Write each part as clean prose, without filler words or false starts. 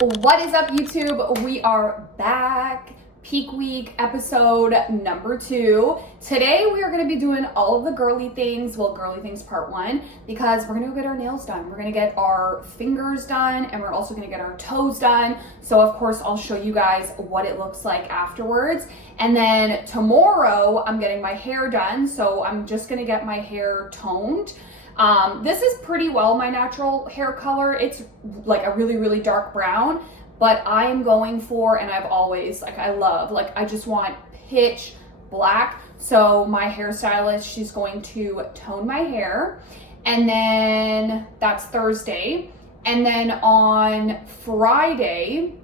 What is up, YouTube? We are back. Peak week episode number 2. Today we are going to be doing all of the girly things, well, girly things part 1, because we're going to go get our nails done. We're going to get our fingers done, and we're also going to get our toes done. So of course I'll show you guys what it looks like afterwards. And then tomorrow I'm getting my hair done, so I'm just going to get my hair toned. This is pretty well my natural hair color. It's like a really dark brown, but I am going for, and I've always, I just want pitch black. So my hairstylist, she's going to tone my hair, and then that's Thursday. And then on Friday,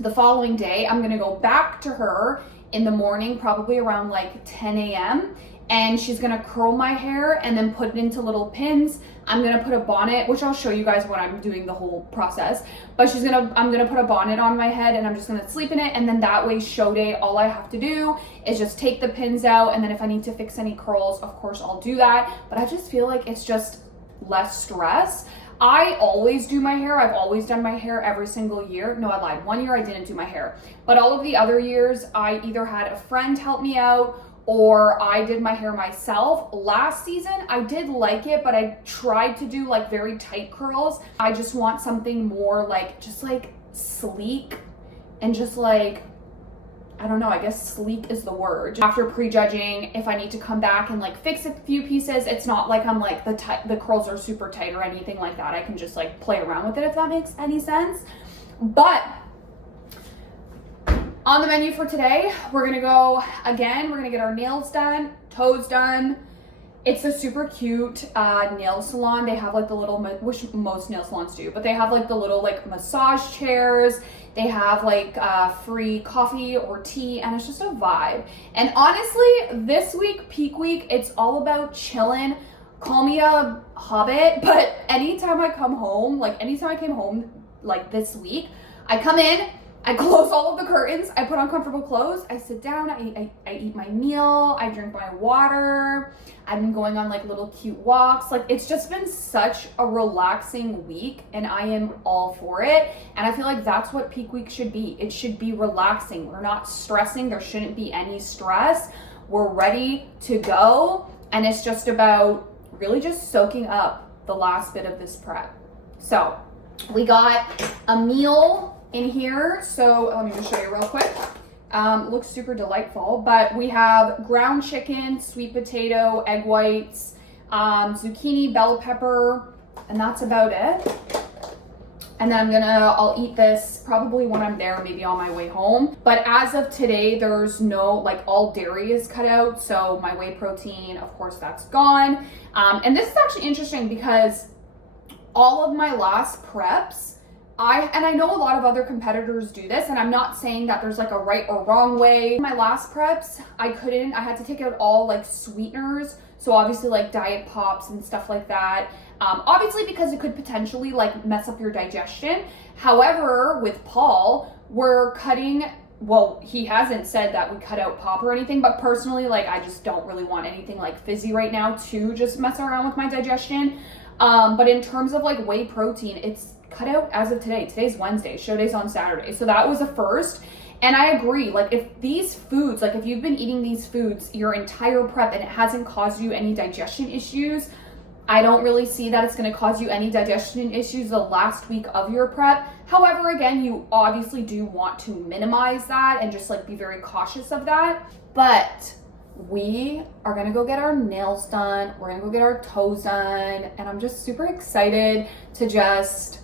the following day, I'm gonna go back to her in the morning, probably around like 10 a.m. and she's gonna curl my hair and then put it into little pins. I'm gonna put a bonnet, which I'll show you guys when I'm doing the whole process, but I'm gonna put a bonnet on my head and I'm just gonna sleep in it, and then that way show day, all I have to do is just take the pins out, and then if I need to fix any curls, of course I'll do that. But I just feel like it's just less stress. I always do my hair. I've always done my hair every single year. No, I lied. One year I didn't do my hair, but all of the other years I either had a friend help me out or I did my hair myself. Last season, I did like it, but I tried to do like very tight curls. I just want something more like, just like sleek and just like, I don't know, I guess sleek is the word. After prejudging, if I need to come back and like fix a few pieces, it's not like I'm like the curls are super tight or anything like that. I can just like play around with it, if that makes any sense. But on the menu for today, we're gonna go again, we're gonna get our nails done, toes done. It's a super cute nail salon. They have like the little, which most nail salons do, but they have like the little like massage chairs. They have like free coffee or tea, and it's just a vibe. And honestly, this week, peak week, it's all about chilling. Call me a hobbit, but anytime I come home, like anytime I came home like this week, I come in, I close all of the curtains, I put on comfortable clothes, I sit down, I eat my meal, I drink my water, I've been going on like little cute walks. Like, it's just been such a relaxing week, and I am all for it. And I feel like that's what peak week should be. It should be relaxing. We're not stressing. There shouldn't be any stress. We're ready to go, and it's just about really just soaking up the last bit of this prep. So we got a meal in here, so let me just show you real quick. Looks super delightful, but we have ground chicken, sweet potato, egg whites, zucchini, bell pepper, and that's about it. And then I'll eat this probably when I'm there, maybe on my way home. But as of today, there's no, like, all dairy is cut out, so my whey protein, of course, that's gone. And this is actually interesting because all of my last preps, I know a lot of other competitors do this, and I'm not saying that there's like a right or wrong way. My last preps, I had to take out all like sweeteners. So obviously like diet pops and stuff like that. Obviously because it could potentially like mess up your digestion. However, with Paul, we're cutting, well, he hasn't said that we cut out pop or anything, but personally, like, I just don't really want anything like fizzy right now to just mess around with my digestion. But in terms of like whey protein, it's cut out as of today. Today's Wednesday, show day's on Saturday. So that was a first. And I agree, like, if these foods, like if you've been eating these foods your entire prep and it hasn't caused you any digestion issues, I don't really see that it's going to cause you any digestion issues the last week of your prep. However, again, you obviously do want to minimize that and just like be very cautious of that. But we are gonna go get our nails done, we're gonna go get our toes done, and I'm just super excited to just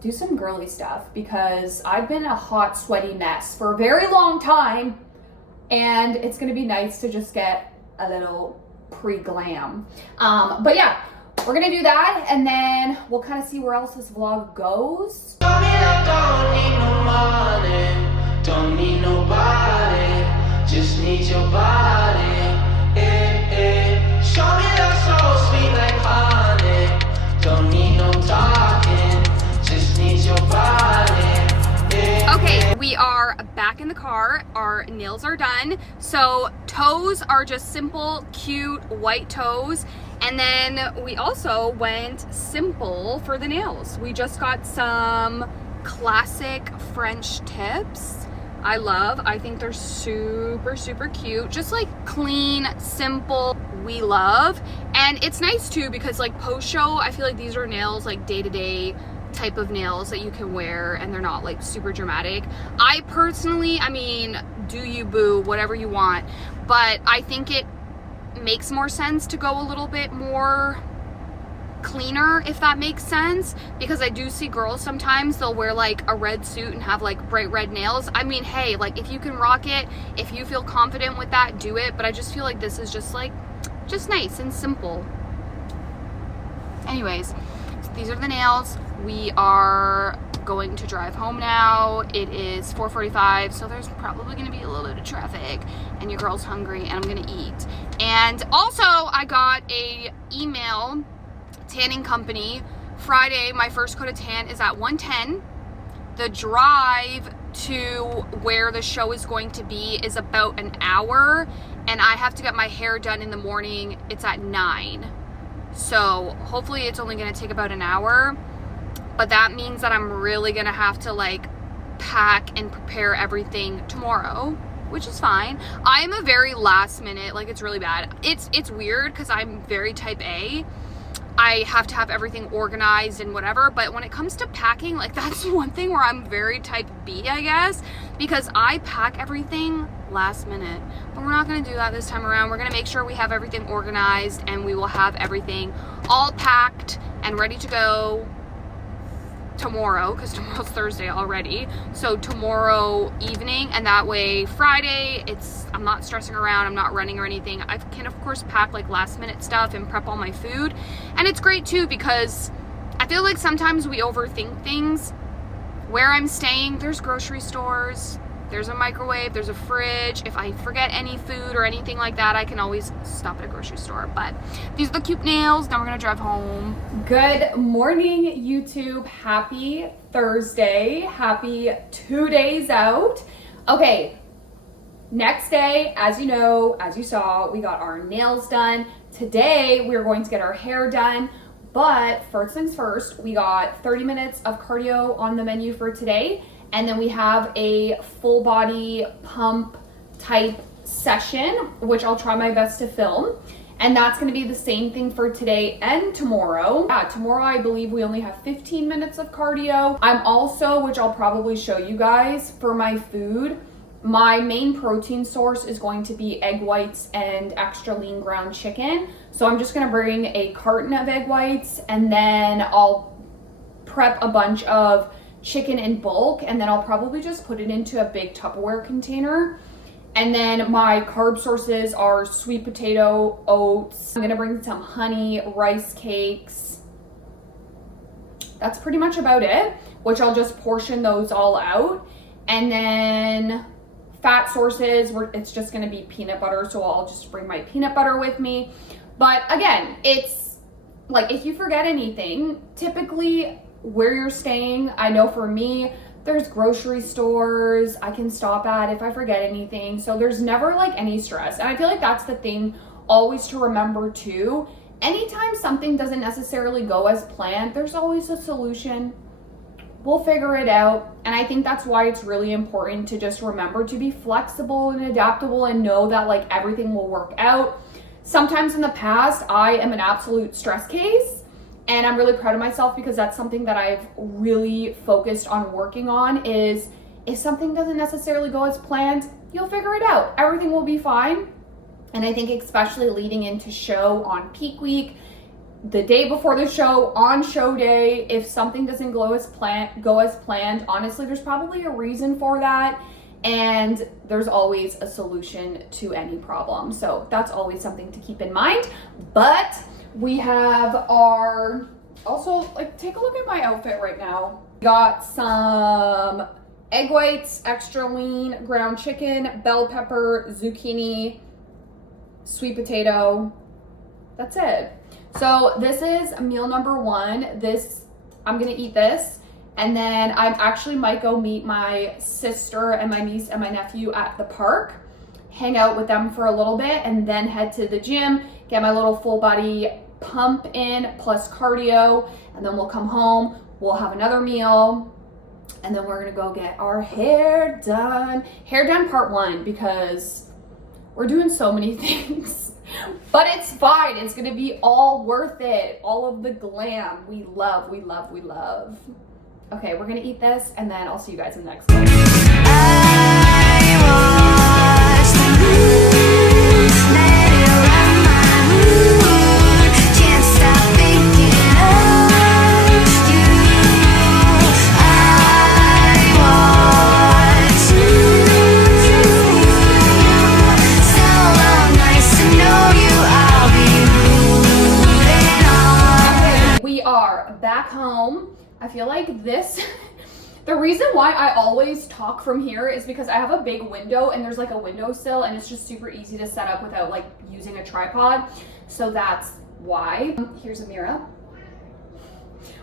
do some girly stuff because I've been a hot, sweaty mess for a very long time, and it's gonna be nice to just get a little pre-glam. But yeah, we're gonna do that, and then we'll kind of see where else this vlog goes. Don't need no money, don't need nobody, just need your body. Show me that so sweet like honey, don't need no talking, just need your body. Okay, we are back in the car. Our nails are done. So toes are just simple, cute white toes. And then we also went simple for the nails. We just got some classic French tips. I think they're super, super cute. Just like clean, simple, we love. And it's nice too because like post-show, I feel like these are nails like day-to-day type of nails that you can wear and they're not like super dramatic. I personally, I mean, do you boo, whatever you want, but I think it makes more sense to go a little bit more cleaner, if that makes sense, because I do see girls sometimes they'll wear like a red suit and have like bright red nails. I mean, hey, like if you can rock it, if you feel confident with that, do it, but I just feel like this is just nice and simple. Anyways, so these are the nails. We are going to drive home now. It is 4:45, so there's probably gonna be a little bit of traffic and your girl's hungry and I'm gonna eat. And also I got a email, tanning company, Friday my first coat of tan is at 1:10. The drive to where the show is going to be is about an hour and I have to get my hair done in the morning. It's at 9, so hopefully it's only gonna take about an hour, but that means that I'm really gonna have to like pack and prepare everything tomorrow, which is fine. I am a very last minute, like it's really bad. It's weird because I'm very type A. I have to have everything organized and whatever, but when it comes to packing, like that's one thing where I'm very type B, I guess, because I pack everything last minute. But we're not gonna do that this time around. We're gonna make sure we have everything organized and we will have everything all packed and ready to go tomorrow, because tomorrow's Thursday already, so tomorrow evening, and that way Friday I'm not stressing around, I'm not running or anything. I can of course pack like last minute stuff and prep all my food, and it's great too because I feel like sometimes we overthink things. Where I'm staying, there's grocery stores, there's a microwave, there's a fridge. If I forget any food or anything like that, I can always stop at a grocery store. But these are the cute nails. Now we're gonna drive home. Good morning, YouTube. Happy Thursday. Happy 2 days out. Okay, next day, as you know, as you saw, we got our nails done. Today, we're going to get our hair done. But first things first, we got 30 minutes of cardio on the menu for today. And then we have a full body pump type session, which I'll try my best to film. And that's gonna be the same thing for today and tomorrow. Yeah, tomorrow I believe we only have 15 minutes of cardio. I'm also, which I'll probably show you guys, for my food, my main protein source is going to be egg whites and extra lean ground chicken. So I'm just gonna bring a carton of egg whites and then I'll prep a bunch of chicken in bulk, and then I'll probably just put it into a big Tupperware container. And then my carb sources are sweet potato, oats. I'm gonna bring some honey, rice cakes. That's pretty much about it, which I'll just portion those all out. And then fat sources, it's just gonna be peanut butter, so I'll just bring my peanut butter with me. But again, it's like if you forget anything, typically where you're staying, I know for me, there's grocery stores I can stop at if I forget anything. So there's never like any stress. And I feel like that's the thing always to remember too. Anytime something doesn't necessarily go as planned, there's always a solution. We'll figure it out. And I think that's why it's really important to just remember to be flexible and adaptable and know that like everything will work out. Sometimes in the past, I am an absolute stress case. And I'm really proud of myself because that's something that I've really focused on working on, is if something doesn't necessarily go as planned, you'll figure it out. Everything will be fine. And I think especially leading into show on peak week, the day before the show, on show day, if something doesn't go as planned, honestly, there's probably a reason for that. And there's always a solution to any problem. So that's always something to keep in mind. But we have our, also like take a look at my outfit right now. Got some egg whites, extra lean ground chicken, bell pepper, zucchini, sweet potato. That's it. So this is meal number 1. I'm gonna eat this, and then I actually might go meet my sister and my niece and my nephew at the park, hang out with them for a little bit, and then head to the gym, get my little full body pump in plus cardio, and then we'll come home, we'll have another meal, And then we're gonna go get our hair done. Hair done part 1 because we're doing so many things. But it's fine. It's gonna be all worth it. All of the glam we love, we love, we love. Okay, we're gonna eat this and then I'll see you guys in the next clip. Back home. I feel like this the reason why I always talk from here is because I have a big window and there's like a windowsill and it's just super easy to set up without like using a tripod, so that's why. Here's a mirror.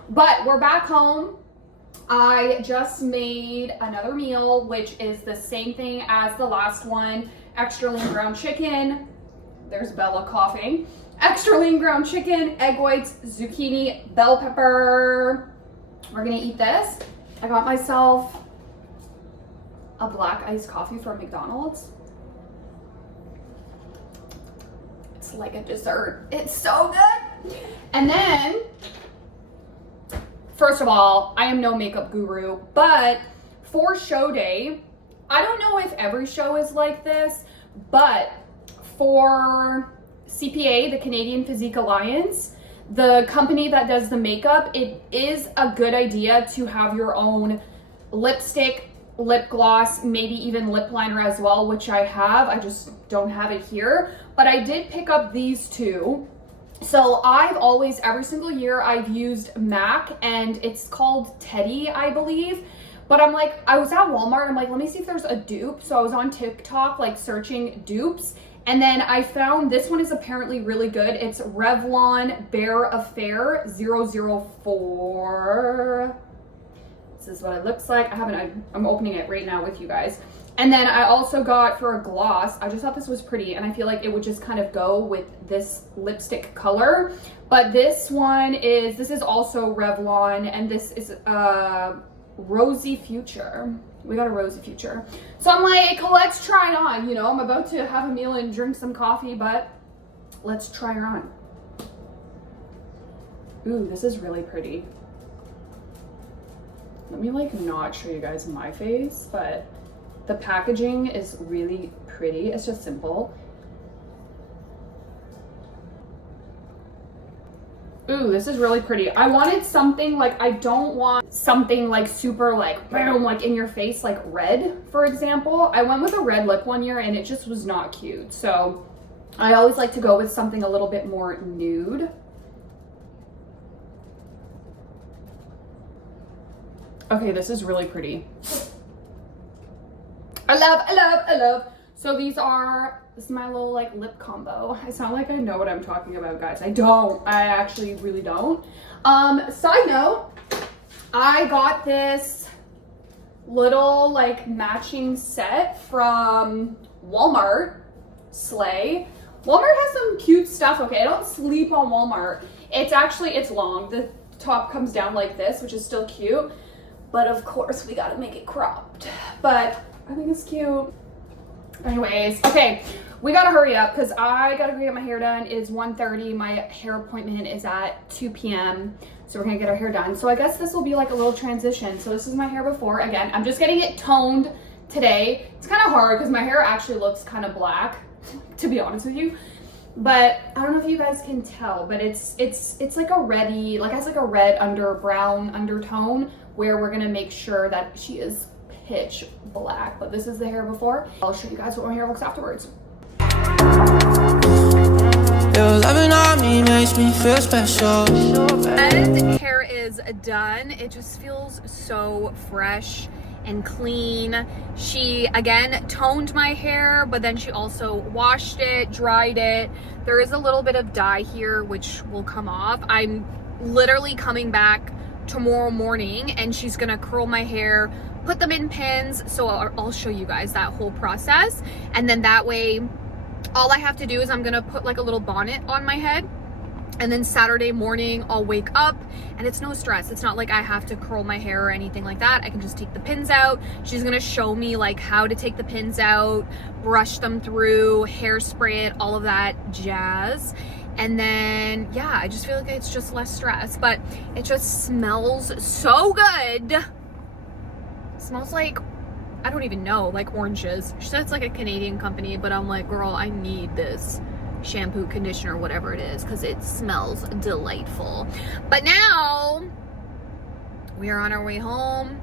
But we're back home. I just made another meal, which is the same thing as the last one. Extra lean ground chicken. There's Bella coughing. Extra lean ground chicken, egg whites, zucchini, bell pepper. We're gonna eat this. I got myself a black iced coffee from McDonald's. It's like a dessert. It's so good. And then, first of all, I am no makeup guru, but for show day, I don't know if every show is like this, but for CPA, the Canadian Physique Alliance, the company that does the makeup, it is a good idea to have your own lipstick, lip gloss, maybe even lip liner as well, which I have. I just don't have it here, but I did pick up these two. So I've always, every single year, I've used MAC, and it's called Teddy, I believe. But I'm like, I was at Walmart, I'm like, let me see if there's a dupe. So I was on TikTok, like searching dupes. And then I found this one is apparently really good. It's Revlon Bare Affair 004. This is what it looks like. I'm opening it right now with you guys. And then I also got for a gloss, I just thought this was pretty and I feel like it would just kind of go with this lipstick color. But this is also Revlon, and this is Rosy Future. We got a Rosy Future. So I'm like, let's try it on. You know, I'm about to have a meal and drink some coffee, but let's try her on. Ooh, this is really pretty. Let me like not show you guys my face, but the packaging is really pretty. It's just simple. Ooh, this is really pretty. I wanted something like, I don't want something like super like boom, like in your face, like red, for example. I went with a red lip one year and it just was not cute. So I always like to go with something a little bit more nude. Okay, this is really pretty. I love. So this is my little like lip combo. I sound like I know what I'm talking about, guys. I don't. I actually really don't. Side note, I got this little like matching set from Walmart. Slay. Walmart has some cute stuff. Okay, I don't sleep on Walmart. It's long. The top comes down like this, which is still cute. But of course we gotta make it cropped. But I think it's cute. Anyways, okay, we gotta hurry up because I gotta go get my hair done. It's 1:30. My hair appointment is at 2 p.m. So we're gonna get our hair done. So I guess this will be like a little transition. So this is my hair before. Again, I'm just getting it toned today. It's kind of hard because my hair actually looks kind of black, to be honest with you. But I don't know if you guys can tell, but it's like a reddy, like has like a red under brown undertone, where we're gonna make sure that she is pitch black. But this is the hair before. I'll show you guys what my hair looks afterwards. Your loving on me makes me feel special. And hair is done. It just feels so fresh and clean. She again toned my hair, but then she also washed it, dried it. There is a little bit of dye here which will come off. I'm literally coming back tomorrow morning and she's gonna curl my hair, put them in pins. So I'll show you guys that whole process, and then that way all I have to do is I'm gonna put like a little bonnet on my head And then Saturday morning, I'll wake up and it's no stress. It's not like I have to curl my hair or anything like that. I can just take the pins out. She's gonna show me like how to take the pins out, brush them through, hairspray it, all of that jazz. And then, yeah, I just feel like it's just less stress, but it just smells so good. It smells like, I don't even know, like oranges. She said it's like a Canadian company, but I'm like, girl, I need this shampoo, conditioner, whatever it is, because it smells delightful. But now we are on our way home.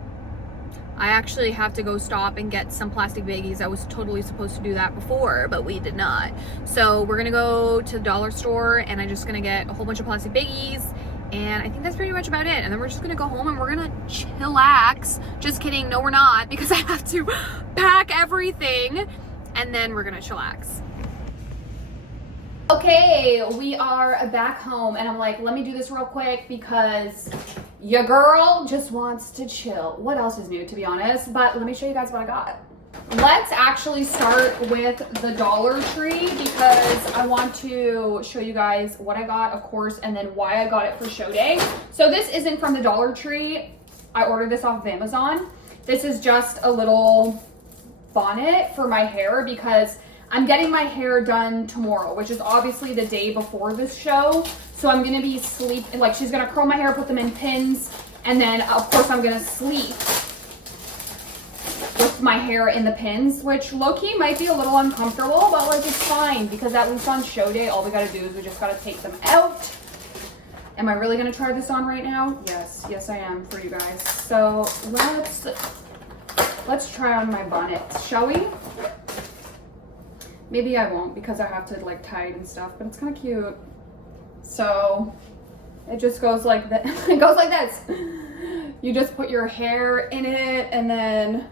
I actually have to go stop and get some plastic baggies. I was totally supposed to do that before, but we did not. So we're gonna go to the dollar store and I'm just gonna get a whole bunch of plastic baggies, and I think that's pretty much about it. And then we're just gonna go home and we're gonna chillax. Just kidding, no we're not, because I have to pack everything and then we're gonna chillax. Okay, we are back home and I'm like, let me do this real quick because your girl just wants to chill. What else is new, to be honest? But let me show you guys what I got. Let's actually start with the Dollar Tree because I want to show you guys what I got, of course, and then why I got it for show day. So this isn't from the Dollar Tree. I ordered this off of Amazon. This is just a little bonnet for my hair because I'm getting my hair done tomorrow, which is obviously the day before this show. So I'm gonna be like she's gonna curl my hair, put them in pins, and then of course I'm gonna sleep with my hair in the pins, which low-key might be a little uncomfortable, but like it's fine because at least on show day, all we gotta do is we just gotta take them out. Am I really gonna try this on right now? Yes I am for you guys. So let's try on my bonnet, shall we? Maybe I won't because I have to like tie it and stuff, but it's kind of cute. So it just goes like that. It goes like this. You just put your hair in it and then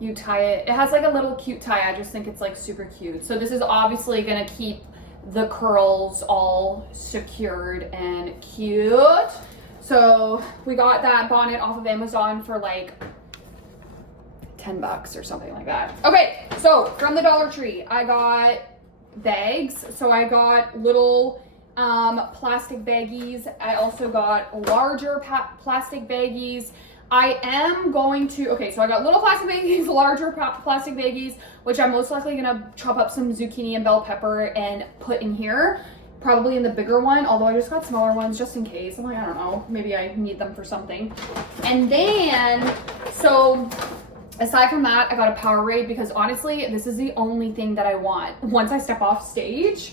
you tie it. It has like a little cute tie. I just think it's like super cute. So this is obviously gonna keep the curls all secured and cute. So we got that bonnet off of Amazon for like $10 or something like that. Okay, so from the Dollar Tree, I got bags. So I got little plastic baggies. I also got larger plastic baggies. I am going to, okay, so I got little plastic baggies, larger plastic baggies, which I'm most likely gonna chop up some zucchini and bell pepper and put in here. Probably in the bigger one, although I just got smaller ones just in case. I'm like, I don't know, maybe I need them for something. And then, so aside from that, I got a Powerade because honestly, this is the only thing that I want. Once I step off stage,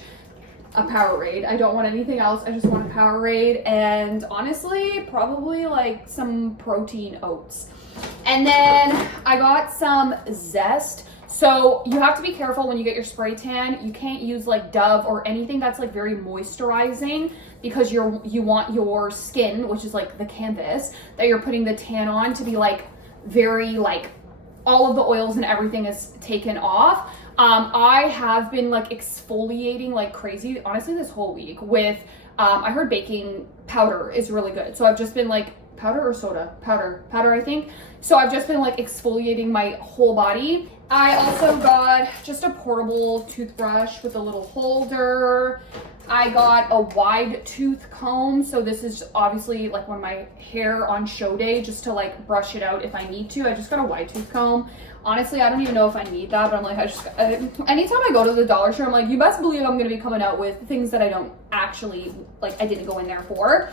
a Powerade. I don't want anything else. I just want a Powerade and honestly, probably like some protein oats. And then I got some Zest. So you have to be careful when you get your spray tan. You can't use like Dove or anything that's like very moisturizing because you want your skin, which is like the canvas that you're putting the tan on, to be like very like all of the oils and everything is taken off. I have been like exfoliating like crazy, honestly, this whole week with, I heard baking powder is really good. So I've just been like, powder or soda? Powder, I think. So I've just been like exfoliating my whole body. I also got just a portable toothbrush with a little holder. I got a wide tooth comb. So this is obviously like when my hair on show day, just to like brush it out if I need to. I just got a wide tooth comb. Honestly, I don't even know if I need that, but I'm like, anytime I go to the Dollar Tree, I'm like, you best believe I'm gonna be coming out with things that I don't actually, like I didn't go in there for.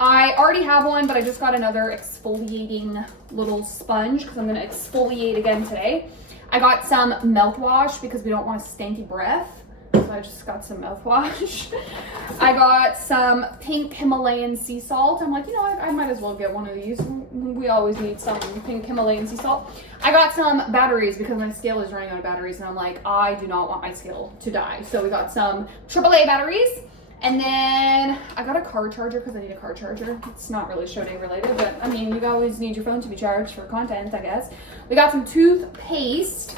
I already have one, but I just got another exfoliating little sponge because I'm gonna exfoliate again today. I got some mouthwash because we don't want a stanky breath. So I just got some mouthwash. I got some pink Himalayan sea salt. I'm like, you know what? I might as well get one of these. We always need some pink Himalayan sea salt. I got some batteries because my scale is running out of batteries and I'm like, I do not want my scale to die. So we got some AAA batteries. And then I got a car charger because I need a car charger. It's not really show day related, but I mean, you always need your phone to be charged for content, I guess. We got some toothpaste.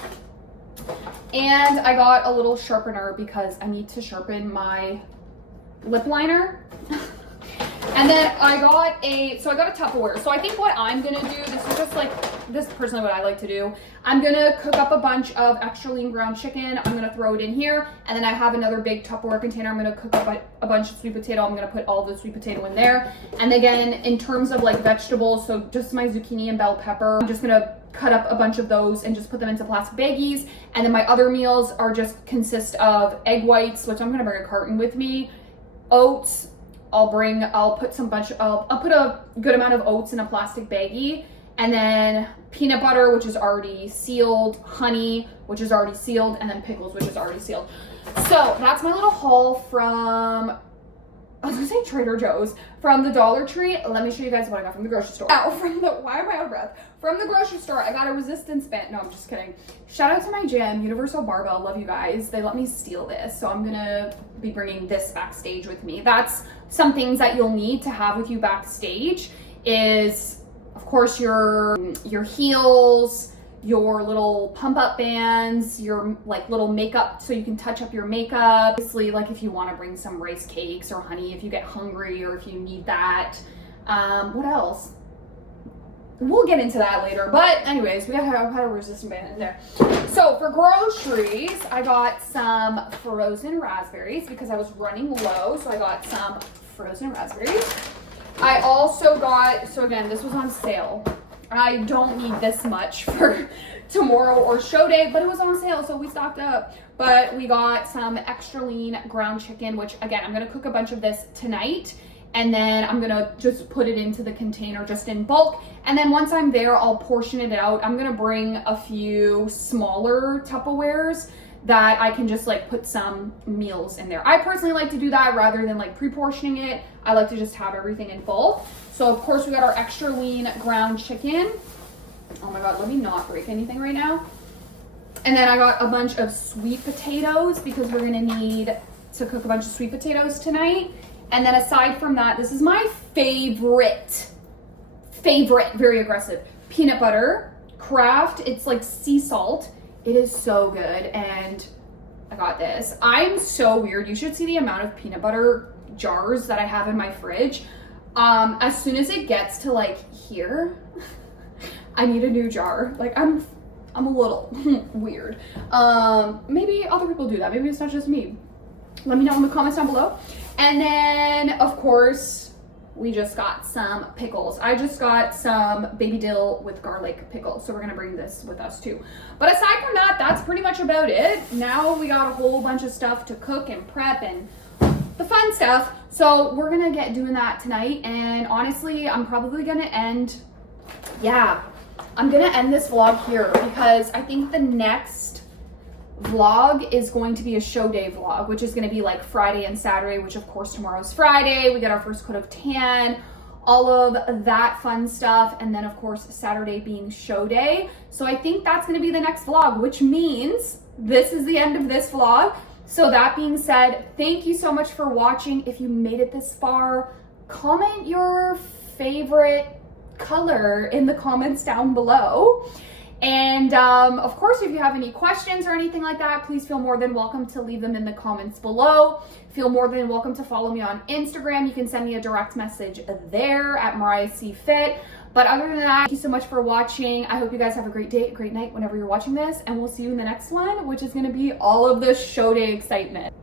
And I got a little sharpener because I need to sharpen my lip liner. And And then I got a Tupperware. So I think what I'm gonna do, this is just like, this is personally what I like to do. I'm gonna cook up a bunch of extra lean ground chicken. I'm gonna throw it in here. And then I have another big Tupperware container. I'm gonna cook up a bunch of sweet potato. I'm gonna put all the sweet potato in there. And again, in terms of like vegetables, so just my zucchini and bell pepper, I'm just gonna cut up a bunch of those and just put them into plastic baggies. And then my other meals are just consist of egg whites, which I'm gonna bring a carton with me, oats. I'll put a good amount of oats in a plastic baggie, and then peanut butter, which is already sealed, honey, which is already sealed, and then pickles, which is already sealed. So that's my little haul from, I was gonna say Trader Joe's, from the Dollar Tree. Let me show you guys what I got from the grocery store. Now, why am I out of breath? From the grocery store, I got a resistance band. No, I'm just kidding. Shout out to my gym, Universal Barbell. Love you guys. They let me steal this, so I'm gonna be bringing this backstage with me. That's some things that you'll need to have with you backstage is, of course, your heels, your little pump up bands, your like little makeup so you can touch up your makeup. Obviously, like if you want to bring some rice cakes or honey if you get hungry or if you need that. What else? We'll get into that later. But anyways, we have a resistant band in there. So for groceries, I got some frozen raspberries because I was running low. So I got some frozen raspberries. I also got, so again, this was on sale. I don't need this much for tomorrow or show day, but it was on sale, so we stocked up. But we got some extra lean ground chicken, which again, I'm gonna cook a bunch of this tonight, and then I'm gonna just put it into the container just in bulk. And then once I'm there, I'll portion it out. I'm gonna bring a few smaller Tupperwares that I can just like put some meals in there. I personally like to do that rather than like pre-portioning it. I like to just have everything in bulk. So of course we got our extra lean ground chicken. Oh my God, let me not break anything right now. And then I got a bunch of sweet potatoes because we're gonna need to cook a bunch of sweet potatoes tonight. And then aside from that, this is my favorite, very aggressive, peanut butter, Kraft. It's like sea salt. It is so good, and I got this. I'm so weird. You should see the amount of peanut butter jars that I have in my fridge. As soon as it gets to like here, I need a new jar. Like I'm a little weird. Maybe other people do that. Maybe it's not just me. Let me know in the comments down below. And then of course, we just got some pickles. I just got some baby dill with garlic pickles. So we're gonna bring this with us too. But aside from that, that's pretty much about it. Now we got a whole bunch of stuff to cook and prep and the fun stuff. So we're gonna get doing that tonight. And honestly, I'm probably gonna end this vlog here because I think the next vlog is going to be a show day vlog, which is going to be like Friday and Saturday, which of course tomorrow's Friday. We get our first coat of tan, all of that fun stuff. And then of course Saturday being show day. So I think that's going to be the next vlog, which means this is the end of this vlog. So that being said, thank you so much for watching. If you made it this far, comment your favorite color in the comments down below. And of course, if you have any questions or anything like that, please feel more than welcome to leave them in the comments below. Feel more than welcome to follow me on Instagram. You can send me a direct message there at Mariah C Fit. But other than that, thank you so much for watching. I hope you guys have a great day, great night whenever you're watching this, and we'll see you in the next one, which is going to be all of the show day excitement.